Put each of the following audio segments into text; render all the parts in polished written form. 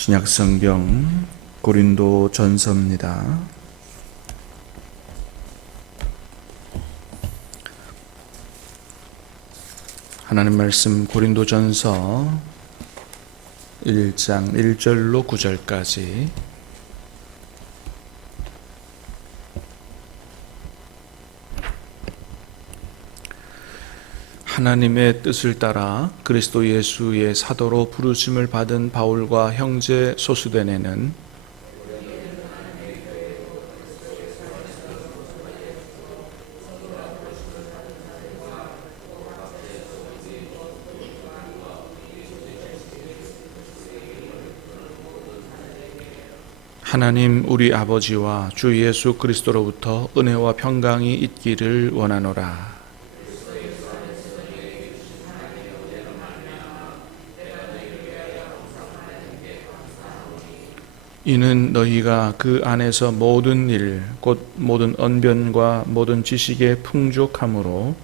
신약성경 고린도 전서입니다. 하나님 말씀 고린도 전서 1장 1절로 9절까지 하나님의 뜻을 따라 그리스도 예수의 사도로 부르심을 받은 바울과 형제 소수대네는 하나님 우리 아버지와 주 예수 그리스도로부터 은혜와 평강이 있기를 원하노라. 이는 너희가 그 안에서 모든 일, 곧 모든 언변과 모든 지식의 풍족함으로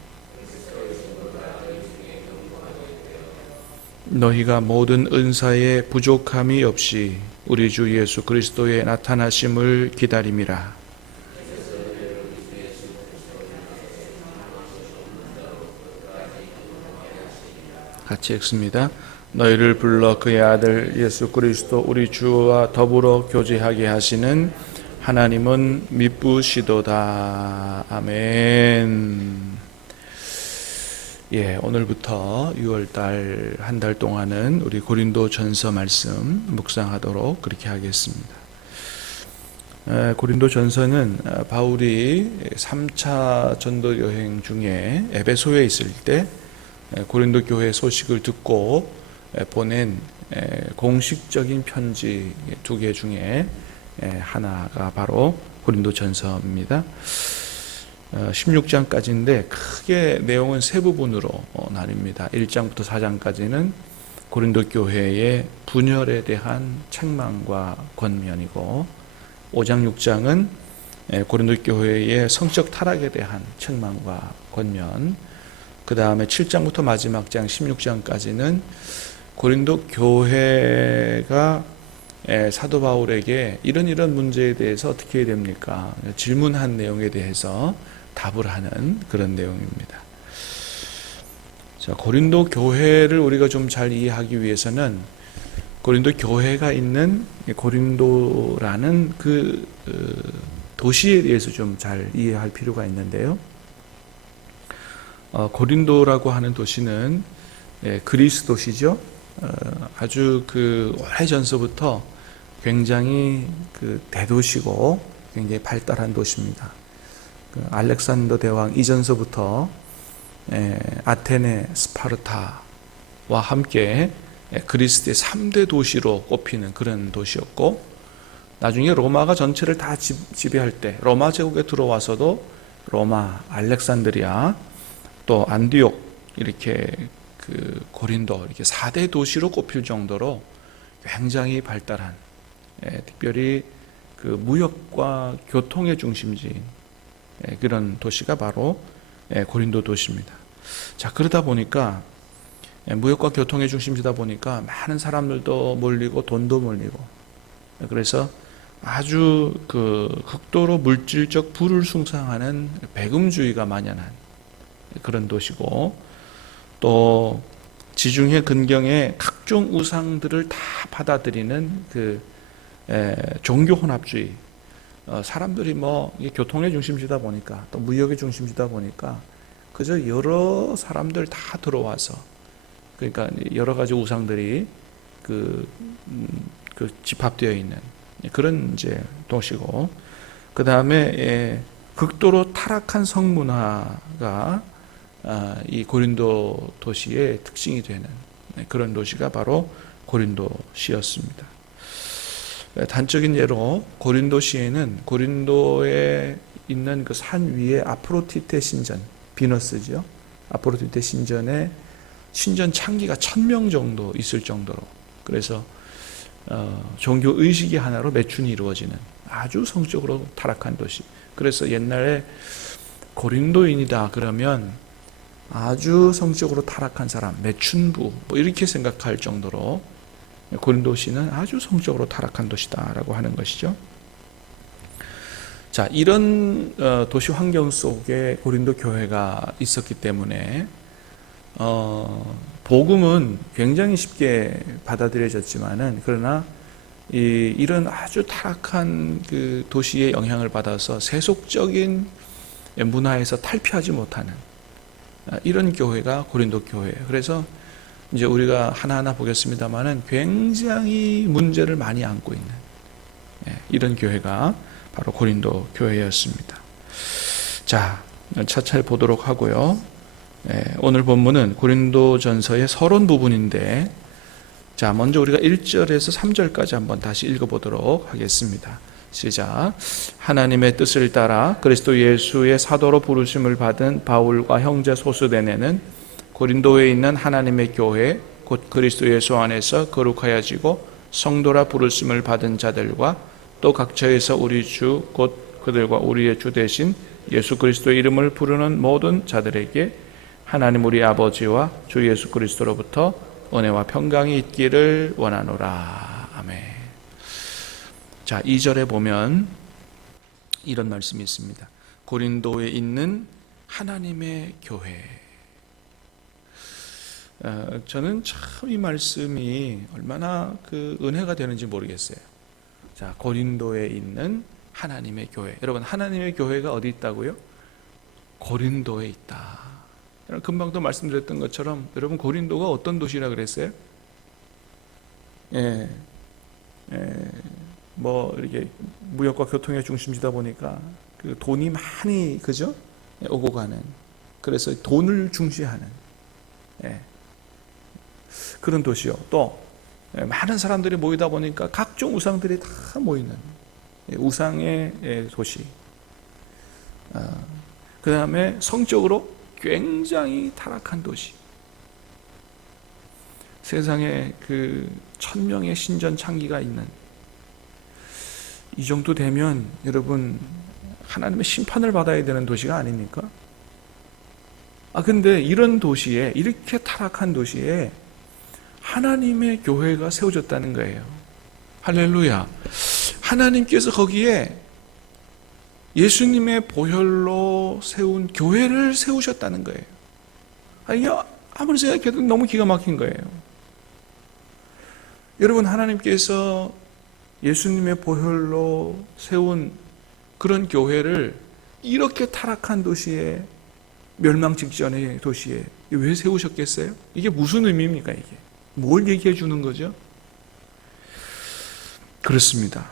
너희가 모든 은사에 부족함이 없이 우리 주 예수 그리스도의 나타나심을 기다림이라. 같이 읽습니다. 너희를 불러 그의 아들 예수 그리스도 우리 주와 더불어 교제하게 하시는 하나님은 미쁘시도다. 아멘. 오늘부터 6월달 한 달 동안은 우리 고린도 전서 말씀 묵상하도록 그렇게 하겠습니다. 고린도 전서는 바울이 3차 전도 여행 중에 에베소에 있을 때 고린도 교회 소식을 듣고 보낸 공식적인 편지 2개 중에 하나가 바로 고린도 전서입니다. 16장까지인데 크게 내용은 세 부분으로 나뉩니다. 1장부터 4장까지는 고린도 교회의 분열에 대한 책망과 권면이고 5장 6장은 고린도 교회의 성적 타락에 대한 책망과 권면, 그 다음에 7장부터 마지막 장 16장까지는 고린도 교회가 사도 바울에게 이런 문제에 대해서 어떻게 해야 됩니까? 질문한 내용에 대해서 답을 하는 그런 내용입니다. 자, 고린도 교회를 우리가 좀 잘 이해하기 위해서는 고린도 교회가 있는 고린도라는 그 도시에 대해서 좀 잘 이해할 필요가 있는데요. 고린도라고 하는 도시는 그리스 도시죠. 아주 그 오래전서부터 굉장히 그 대도시고 굉장히 발달한 도시입니다. 알렉산더 대왕 이전서부터 아테네, 스파르타와 함께 그리스의 3대 도시로 꼽히는 그런 도시였고, 나중에 로마가 전체를 다 지배할 때 로마 제국에 들어와서도 로마, 알렉산드리아, 또 안디옥 이렇게 그 고린도 이렇게 4대 도시로 꼽힐 정도로 굉장히 발달한, 특별히 그 무역과 교통의 중심지인 그런 도시가 바로 고린도 도시입니다. 자, 그러다 보니까 무역과 교통의 중심지다 보니까 많은 사람들도 몰리고 돈도 몰리고, 그래서 아주 그 극도로 물질적 부를 숭상하는 배금주의가 만연한 그런 도시고, 또 지중해 근경의 각종 우상들을 다 받아들이는 그 종교 혼합주의, 사람들이 교통의 중심지다 보니까 또 무역의 중심지다 보니까 그저 여러 사람들 다 들어와서, 그러니까 여러 가지 우상들이 그 집합되어 있는 그런 이제 도시고, 그 다음에 극도로 타락한 성문화가 이 고린도 도시의 특징이 되는 그런 도시가 바로 고린도시였습니다. 단적인 예로 고린도시에는 고린도에 있는 그 산 위에 아프로디테 신전, 비너스죠. 아프로디테 신전에 신전 창기가 1000명 정도 있을 정도로, 그래서 종교 의식이 하나로 매춘이 이루어지는 아주 성적으로 타락한 도시. 그래서 옛날에 고린도인이다 그러면 아주 성적으로 타락한 사람, 매춘부 이렇게 생각할 정도로 고린도시는 아주 성적으로 타락한 도시다라고 하는 것이죠. 자, 이런 도시 환경 속에 고린도 교회가 있었기 때문에 복음은 굉장히 쉽게 받아들여졌지만은, 그러나 이런 아주 타락한 그 도시의 영향을 받아서 세속적인 문화에서 탈피하지 못하는 이런 교회가 고린도 교회예요. 그래서 이제 우리가 하나하나 보겠습니다만은 굉장히 문제를 많이 안고 있는 이런 교회가 바로 고린도 교회였습니다. 자, 차차히 보도록 하고요. 오늘 본문은 고린도전서의 서론 부분인데, 자, 먼저 우리가 1절에서 3절까지 한번 다시 읽어보도록 하겠습니다. 시작. 하나님의 뜻을 따라 그리스도 예수의 사도로 부르심을 받은 바울과 형제 소스데네는 고린도에 있는 하나님의 교회 곧 그리스도 예수 안에서 거룩하여지고 성도라 부르심을 받은 자들과 또 각처에서 우리 주 곧 그들과 우리의 주 대신 예수 그리스도의 이름을 부르는 모든 자들에게 하나님 우리 아버지와 주 예수 그리스도로부터 은혜와 평강이 있기를 원하노라. 아멘. 자, 2절에 보면 이런 말씀이 있습니다. 고린도에 있는 하나님의 교회. 저는 참 이 말씀이 얼마나 그 은혜가 되는지 모르겠어요. 자, 고린도에 있는 하나님의 교회. 여러분, 하나님의 교회가 어디 있다고요? 고린도에 있다. 금방도 말씀드렸던 것처럼, 여러분, 고린도가 어떤 도시라 그랬어요? 뭐 이렇게 무역과 교통의 중심지다 보니까 그 돈이 많이, 그죠? 오고 가는, 그래서 돈을 중시하는 그런 도시요. 또 많은 사람들이 모이다 보니까 각종 우상들이 다 모이는 우상의 도시. 그 다음에 성적으로 굉장히 타락한 도시. 세상에 그 1000명의 신전 창기가 있는, 이 정도 되면 여러분 하나님의 심판을 받아야 되는 도시가 아닙니까? 근데 이런 도시에, 이렇게 타락한 도시에 하나님의 교회가 세워졌다는 거예요. 할렐루야. 하나님께서 거기에 예수님의 보혈로 세운 교회를 세우셨다는 거예요. 이게 아무리 생각해도 너무 기가 막힌 거예요. 여러분, 하나님께서 예수님의 보혈로 세운 그런 교회를 이렇게 타락한 도시에, 멸망 직전의 도시에 왜 세우셨겠어요? 이게 무슨 의미입니까? 이게 뭘 얘기해 주는 거죠? 그렇습니다.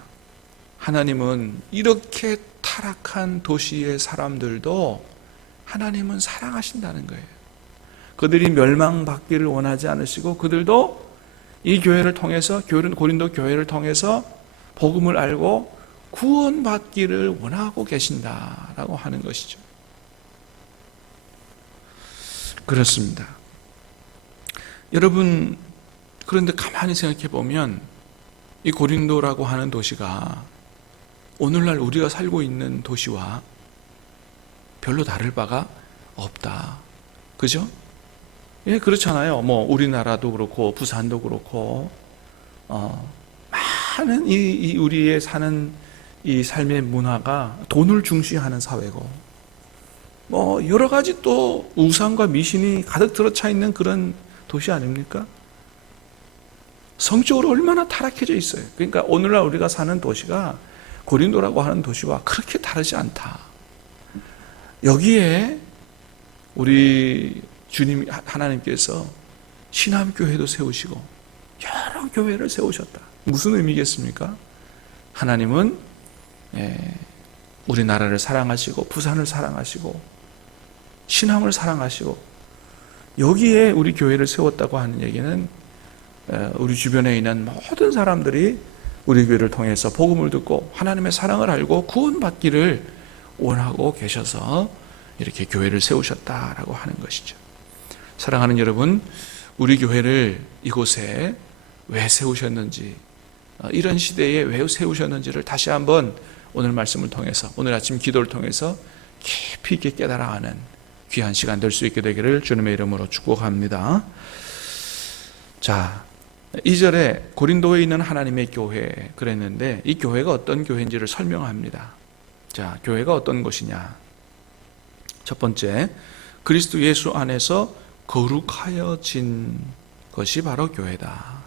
하나님은 이렇게 타락한 도시의 사람들도 하나님은 사랑하신다는 거예요. 그들이 멸망받기를 원하지 않으시고, 그들도 이 교회를 통해서, 고린도 교회를 통해서 복음을 알고 구원받기를 원하고 계신다라고 하는 것이죠. 그렇습니다. 여러분, 그런데 가만히 생각해 보면 이 고린도라고 하는 도시가 오늘날 우리가 살고 있는 도시와 별로 다를 바가 없다. 그죠? 예, 그렇잖아요. 뭐 우리나라도 그렇고 부산도 그렇고 많은 이 우리의 사는 이 삶의 문화가 돈을 중시하는 사회고, 뭐 여러 가지 또 우상과 미신이 가득 들어차 있는 그런 도시 아닙니까? 성적으로 얼마나 타락해져 있어요. 그러니까 오늘날 우리가 사는 도시가 고린도라고 하는 도시와 그렇게 다르지 않다. 여기에 우리 주님 하나님께서 신암교회도 세우시고 여러 교회를 세우셨다. 무슨 의미겠습니까? 하나님은 우리나라를 사랑하시고 부산을 사랑하시고 신암을 사랑하시고 여기에 우리 교회를 세웠다고 하는 얘기는 우리 주변에 있는 모든 사람들이 우리 교회를 통해서 복음을 듣고 하나님의 사랑을 알고 구원받기를 원하고 계셔서 이렇게 교회를 세우셨다라고 하는 것이죠. 사랑하는 여러분, 우리 교회를 이곳에 왜 세우셨는지, 이런 시대에 왜 세우셨는지를 다시 한번 오늘 말씀을 통해서, 오늘 아침 기도를 통해서 깊이 있게 깨달아가는 귀한 시간 될 수 있게 되기를 주님의 이름으로 축복합니다. 자, 2절에 고린도에 있는 하나님의 교회 그랬는데 이 교회가 어떤 교회인지를 설명합니다. 자, 교회가 어떤 것이냐? 첫 번째, 그리스도 예수 안에서 거룩하여진 것이 바로 교회다.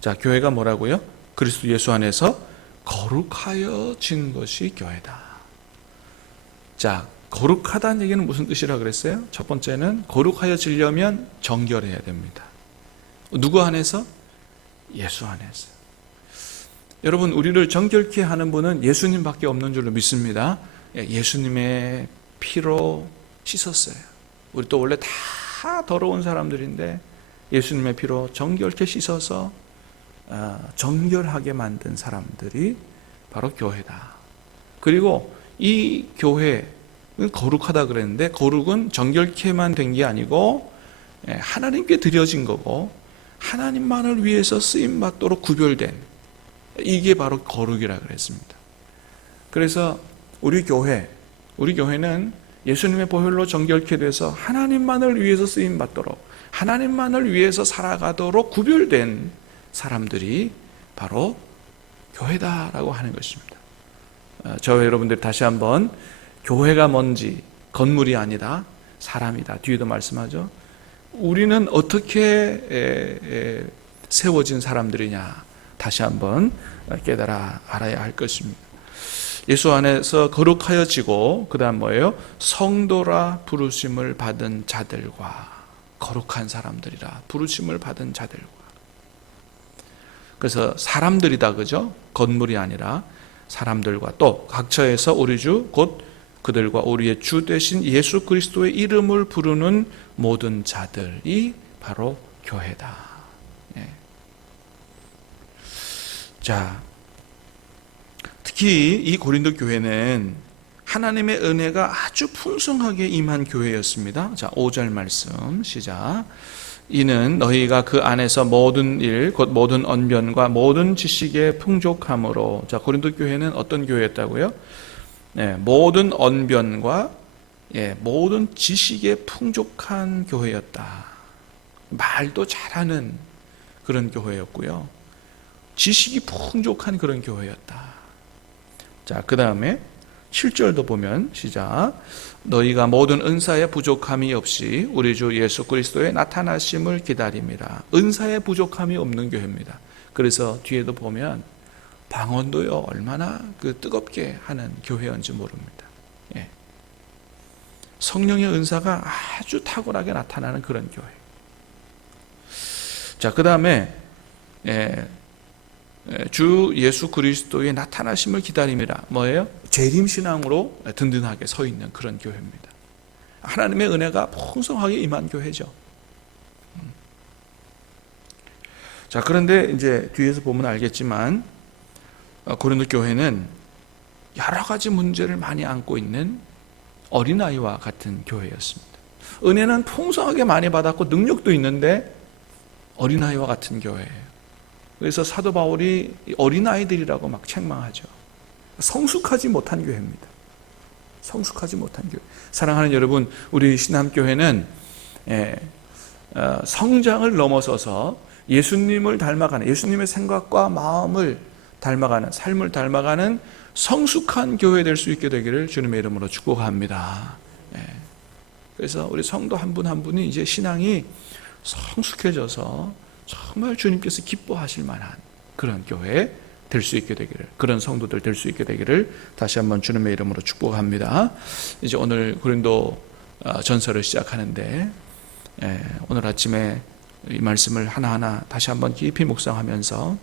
자, 교회가 뭐라고요? 그리스도 예수 안에서 거룩하여진 것이 교회다. 자, 거룩하다는 얘기는 무슨 뜻이라 그랬어요? 첫 번째는 거룩하여지려면 정결해야 됩니다. 누구 안에서? 예수 안에서. 여러분, 우리를 정결케 하는 분은 예수님밖에 없는 줄로 믿습니다. 예수님의 피로 씻었어요. 우리 또 원래 다 더러운 사람들인데 예수님의 피로 정결케 씻어서 정결하게 만든 사람들이 바로 교회다. 그리고 이 교회는 거룩하다 그랬는데 거룩은 정결케만 된 게 아니고 하나님께 드려진 거고 하나님만을 위해서 쓰임 받도록 구별된, 이게 바로 거룩이라 그랬습니다. 그래서 우리 교회는 예수님의 보혈로 정결케 돼서 하나님만을 위해서 쓰임 받도록, 하나님만을 위해서 살아가도록 구별된 사람들이 바로 교회다라고 하는 것입니다. 저와 여러분들 다시 한번, 교회가 뭔지 건물이 아니다, 사람이다. 뒤에도 말씀하죠. 우리는 어떻게 세워진 사람들이냐, 다시 한번 깨달아 알아야 할 것입니다. 예수 안에서 거룩하여지고, 그 다음 뭐예요? 성도라 부르심을 받은 자들과, 거룩한 사람들이라 부르심을 받은 자들과. 그래서 사람들이다, 그죠? 건물이 아니라 사람들과, 또 각처에서 우리 주 곧 그들과 우리의 주 되신 예수 그리스도의 이름을 부르는 모든 자들이 바로 교회다. 예. 자, 특히 이 고린도 교회는 하나님의 은혜가 아주 풍성하게 임한 교회였습니다. 자, 5절 말씀 시작. 이는 너희가 그 안에서 모든 일, 곧 모든 언변과 모든 지식의 풍족함으로. 자, 고린도 교회는 어떤 교회였다고요? 모든 언변과 모든 지식의 풍족한 교회였다. 말도 잘하는 그런 교회였고요. 지식이 풍족한 그런 교회였다. 자, 그 다음에 7절도 보면 시작. 너희가 모든 은사의 부족함이 없이 우리 주 예수 그리스도의 나타나심을 기다립니다. 은사의 부족함이 없는 교회입니다. 그래서 뒤에도 보면 방언도요 얼마나 뜨겁게 하는 교회였는지 모릅니다. 예. 성령의 은사가 아주 탁월하게 나타나는 그런 교회. 자, 그 다음에 주 예수 그리스도의 나타나심을 기다림이라 뭐예요? 재림신앙으로 든든하게 서 있는 그런 교회입니다. 하나님의 은혜가 풍성하게 임한 교회죠. 자, 그런데 이제 뒤에서 보면 알겠지만 고린도 교회는 여러 가지 문제를 많이 안고 있는 어린아이와 같은 교회였습니다. 은혜는 풍성하게 많이 받았고 능력도 있는데 어린아이와 같은 교회예요. 그래서 사도 바울이 어린아이들이라고 막 책망하죠. 성숙하지 못한 교회입니다. 성숙하지 못한 교회. 사랑하는 여러분, 우리 신함교회는 성장을 넘어서서 예수님을 닮아가는, 예수님의 생각과 마음을 닮아가는, 삶을 닮아가는 성숙한 교회 될 수 있게 되기를 주님의 이름으로 축복합니다. 그래서 우리 성도 한 분 한 분이 이제 신앙이 성숙해져서 정말 주님께서 기뻐하실 만한 그런 교회 될 수 있게 되기를, 그런 성도들 될 수 있게 되기를 다시 한번 주님의 이름으로 축복합니다. 이제 오늘 고린도 전서를 시작하는데 오늘 아침에 이 말씀을 하나하나 다시 한번 깊이 묵상하면서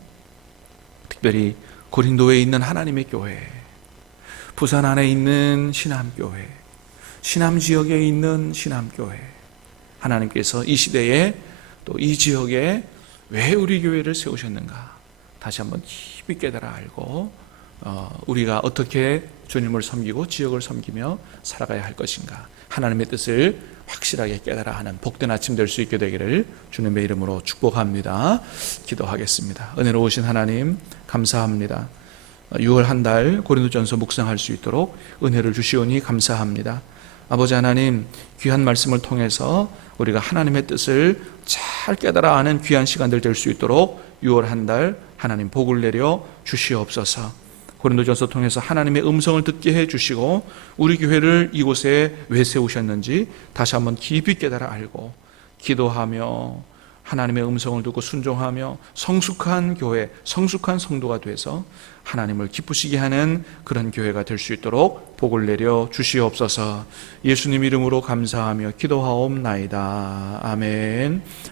특별히 고린도에 있는 하나님의 교회, 부산 안에 있는 신함교회, 신함 지역에 있는 신함교회, 하나님께서 이 시대에 또 이 지역에 왜 우리 교회를 세우셨는가 다시 한번 깊이 깨달아 알고 우리가 어떻게 주님을 섬기고 지역을 섬기며 살아가야 할 것인가, 하나님의 뜻을 확실하게 깨달아 하는 복된 아침 될 수 있게 되기를 주님의 이름으로 축복합니다. 기도하겠습니다. 은혜로우신 하나님 감사합니다. 6월 한 달 고린도전서 묵상할 수 있도록 은혜를 주시오니 감사합니다. 아버지 하나님, 귀한 말씀을 통해서 우리가 하나님의 뜻을 잘 깨달아 아는 귀한 시간들 될 수 있도록 6월 한 달 하나님 복을 내려 주시옵소서. 고린도전서 통해서 하나님의 음성을 듣게 해 주시고 우리 교회를 이곳에 왜 세우셨는지 다시 한번 깊이 깨달아 알고 기도하며 하나님의 음성을 듣고 순종하며 성숙한 교회, 성숙한 성도가 돼서 하나님을 기쁘시게 하는 그런 교회가 될 수 있도록 복을 내려 주시옵소서. 예수님 이름으로 감사하며 기도하옵나이다. 아멘.